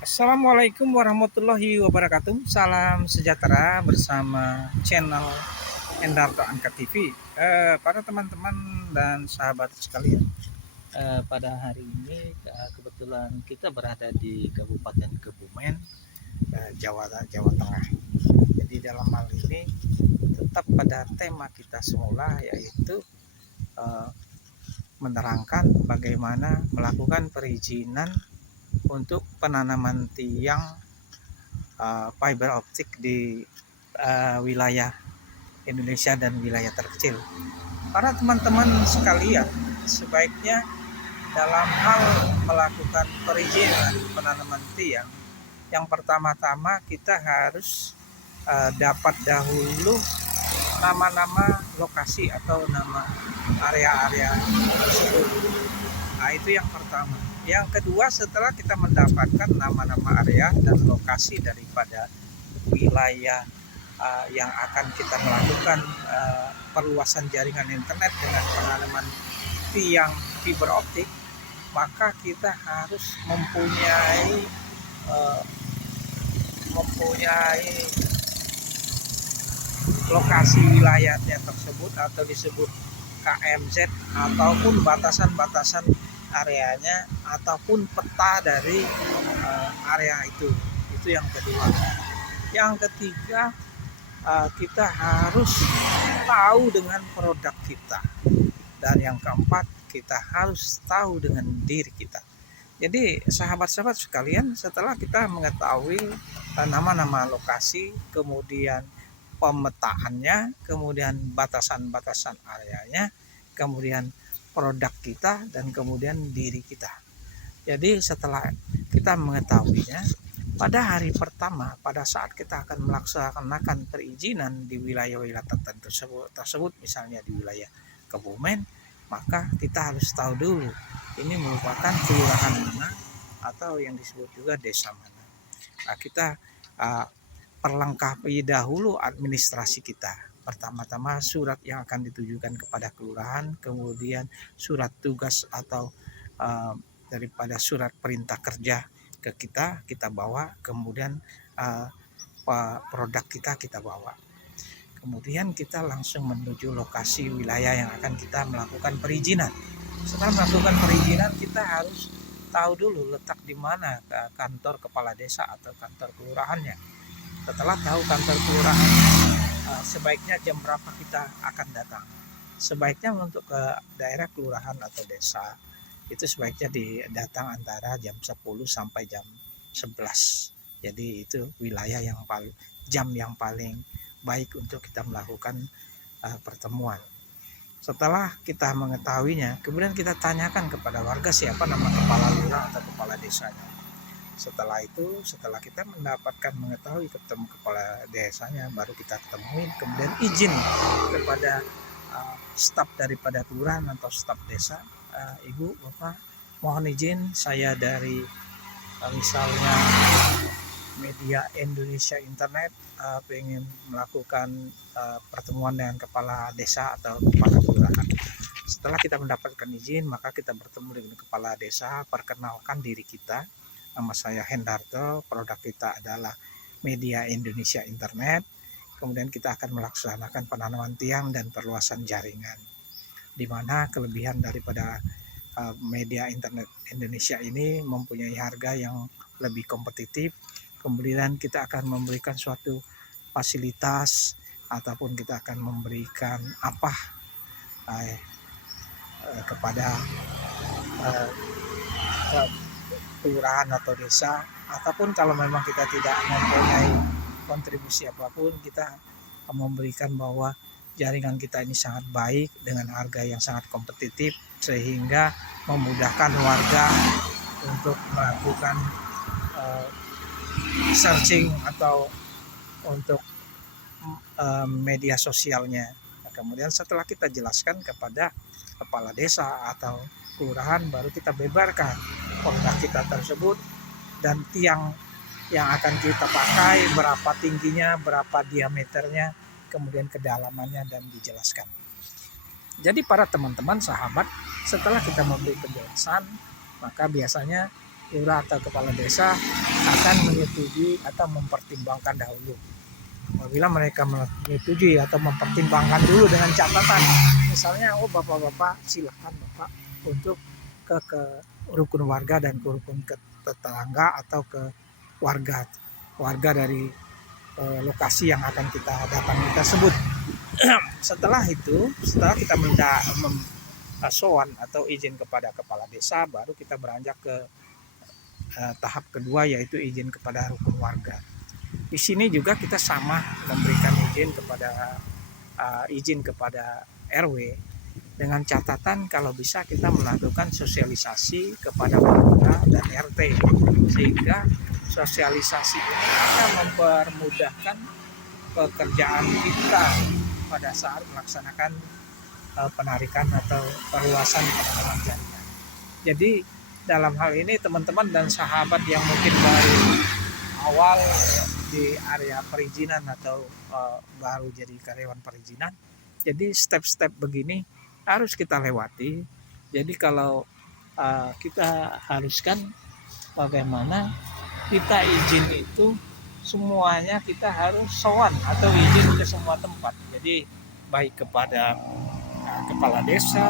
Assalamualaikum warahmatullahi wabarakatuh. Salam sejahtera bersama channel Endarto Angkat TV. Para teman-teman dan sahabat sekalian, pada hari ini kebetulan kita berada di Kabupaten Kebumen, Jawa Jawa Tengah. Jadi dalam hal ini tetap pada tema kita semula, yaitu eh, menerangkan bagaimana melakukan perizinan untuk penanaman tiang fiber optik di wilayah Indonesia dan wilayah terkecil. Para teman-teman sekalian, sebaiknya dalam hal melakukan perizinan penanaman tiang, yang pertama-tama kita harus dapat dahulu nama-nama lokasi atau nama area-area tersebut. Nah, itu yang pertama. Yang kedua, setelah kita mendapatkan nama-nama area dan lokasi daripada wilayah yang akan kita melakukan perluasan jaringan internet dengan penanaman tiang fiber optik, maka kita harus mempunyai lokasi wilayahnya tersebut, atau disebut KMZ, ataupun batasan-batasan areanya, ataupun peta dari area itu. Itu yang kedua. Yang ketiga, kita harus tahu dengan produk kita. Dan yang keempat, kita harus tahu dengan diri kita. Jadi sahabat-sahabat sekalian, setelah kita mengetahui nama-nama lokasi, kemudian pemetaannya, kemudian batasan-batasan areanya, kemudian produk kita, dan kemudian diri kita. Jadi setelah kita mengetahuinya, pada hari pertama, pada saat kita akan melaksanakan perizinan di wilayah-wilayah tertentu tersebut, misalnya di wilayah Kebumen, maka kita harus tahu dulu ini merupakan kelurahan mana, atau yang disebut juga desa mana. Nah, kita perlengkapi dahulu administrasi kita. Pertama-tama surat yang akan ditujukan kepada kelurahan, kemudian surat tugas atau daripada surat perintah kerja ke kita bawa, kemudian produk kita bawa. Kemudian kita langsung menuju lokasi wilayah yang akan kita melakukan perizinan. Setelah melakukan perizinan, kita harus tahu dulu letak di mana kantor kepala desa atau kantor kelurahannya. Setelah tahu kantor kelurahannya, sebaiknya jam berapa kita akan datang. Sebaiknya untuk ke daerah kelurahan atau desa itu sebaiknya datang antara jam 10 sampai jam 11. Jadi itu wilayah jam yang paling baik untuk kita melakukan pertemuan. Setelah kita mengetahuinya, kemudian kita tanyakan kepada warga siapa nama kepala lurah atau kepala desanya. Setelah itu, setelah kita mengetahui ketemu kepala desanya, baru kita ketemuin, kemudian izin kepada staf daripada kelurahan atau staf desa, Ibu, Bapak, mohon izin saya dari misalnya media Indonesia Internet pengen melakukan pertemuan dengan kepala desa atau kepala kelurahan. Setelah kita mendapatkan izin, maka kita bertemu dengan kepala desa, perkenalkan diri kita. Nama saya Hendarto, produk kita adalah media Indonesia Internet. Kemudian kita akan melaksanakan penanaman tiang dan perluasan jaringan, di mana kelebihan daripada media internet Indonesia ini mempunyai harga yang lebih kompetitif. Kemudian kita akan memberikan suatu fasilitas, ataupun kita akan memberikan apa kepada kelurahan atau desa, ataupun kalau memang kita tidak mempunyai kontribusi apapun, kita memberikan bahwa jaringan kita ini sangat baik dengan harga yang sangat kompetitif, sehingga memudahkan warga untuk melakukan searching atau untuk media sosialnya. Nah, kemudian setelah kita jelaskan kepada kepala desa atau kelurahan, baru kita beberkan produk kita tersebut dan tiang yang akan kita pakai, berapa tingginya, berapa diameternya, kemudian kedalamannya, dan dijelaskan. Jadi para teman-teman sahabat, setelah kita memberi penjelasan, maka biasanya lurah atau kepala desa akan menyetujui atau mempertimbangkan dahulu. Apabila mereka menyetujui atau mempertimbangkan dulu dengan catatan, misalnya bapak-bapak silakan bapak untuk ke rukun warga dan ke rukun ke tetangga atau ke warga dari lokasi yang akan kita datangi tersebut. Setelah kita sowan atau izin kepada kepala desa, baru kita beranjak ke tahap kedua, yaitu izin kepada rukun warga. Di sini juga kita sama memberikan izin kepada RW dengan catatan kalau bisa kita melakukan sosialisasi kepada warga dan RT, sehingga sosialisasi ini akan mempermudahkan pekerjaan kita pada saat melaksanakan penarikan atau perluasan penanaman jaringan. Jadi dalam hal ini teman-teman dan sahabat yang mungkin baru awal di area perizinan atau baru jadi karyawan perizinan, jadi step-step begini harus kita lewati. Jadi kalau kita haruskan bagaimana kita izin itu semuanya kita harus sowan atau izin ke semua tempat. Jadi baik kepada kepala desa,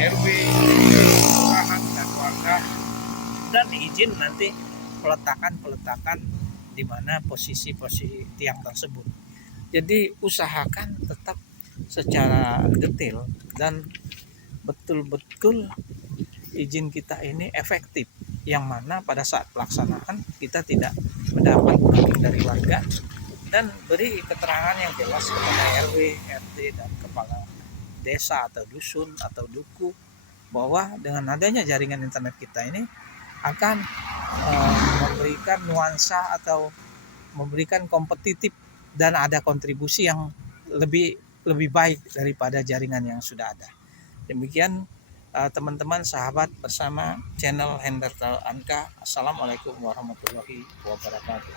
RW, kelurahan dan warga, dan izin nanti peletakan di mana posisi tiang tersebut. Jadi usahakan tetap secara detail dan betul-betul izin kita ini efektif, yang mana pada saat pelaksanaan kita tidak mendapat booking dari warga, dan beri keterangan yang jelas kepada RW, RT dan kepala desa atau dusun atau duku bahwa dengan adanya jaringan internet kita ini akan memberikan nuansa atau memberikan kompetitif dan ada kontribusi yang lebih baik daripada jaringan yang sudah ada. Demikian teman-teman sahabat bersama channel Hendertal Anka. Assalamualaikum warahmatullahi wabarakatuh.